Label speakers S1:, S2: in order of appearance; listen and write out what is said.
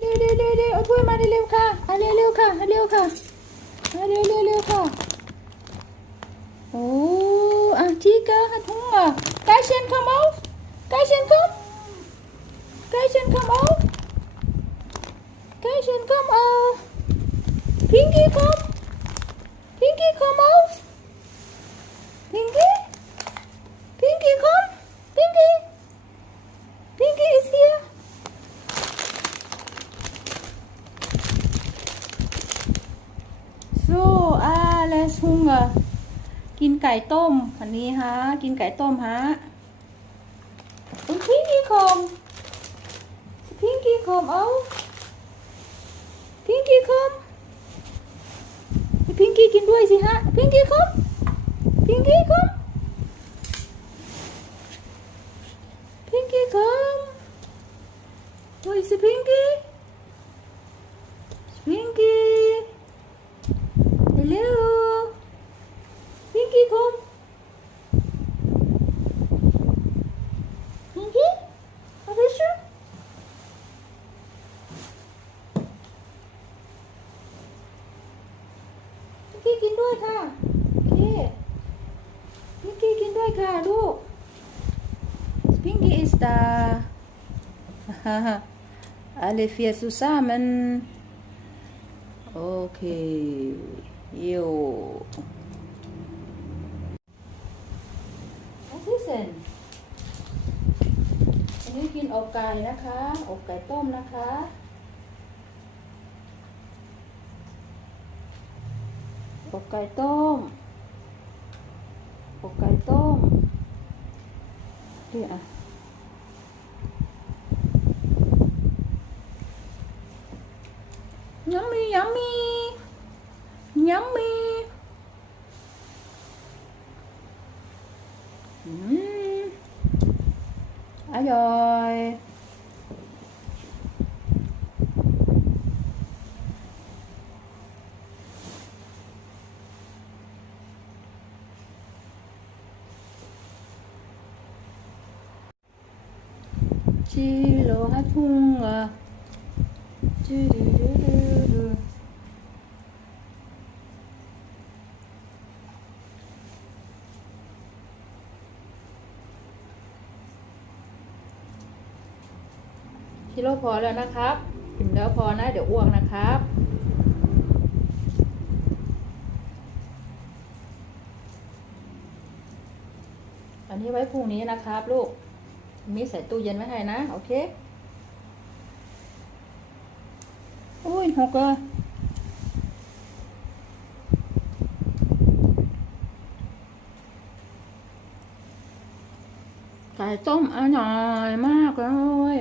S1: เร็วเร็วเร็วเร็วเอาถ้วยมาเร็วๆค่ะเอาเร็วเร็วค่ะเอาเร็วค่ะเอาเร็วเร็วเร็วค่ะโอ้อะที่เกอร์ค่ะทุ่งอ่ก่เชนคำเอาไก่เชนคำไก่เชนคำเอาไก่เชนคำเอาพิงกี้คำพิงกี้คำเอา Pinky komm Pinky Pinky ist hier so ุ่งเหกินไก่ต้มอันนี้ฮะ กินไก่ต้มฮะเปิงกี้คอมปิงกี้คอมเอาพิงกี้คอมพิงกี้กินด้วยสิฮะพิงกี้คอมพิงกี้คอมพิงกี้คอมด้วยสิพิงกี้ Hello Pinky komm Pinky was ist schon พิง กี้กินด้วยค่ะโอเคพิงกี้กินด้วยค่ะลูก Pinky ist da. Alle vier zusammen. Okay. Jo. Was ist denn? อันนี้กินอกไก่นะคะ อกไก่ต้มนะคะ อกไก่ต้มอกไก่ต้มนี่อะ yummy yummy yummy อืมอร่อย Chilo hat Hunger. Du, du, du, du, du. Chilo ชิโร่พอแล้วนะครับกินแล้วพอนะ เดี๋ยวอ้วกนะครับ อันนี้ไว้พรุ่งนี้นะครับลูก มีใส่ตู้เย็นไว้ให้นะ โอเค อุ้ยหกเลยไก่ต้มอร่อยมากเลย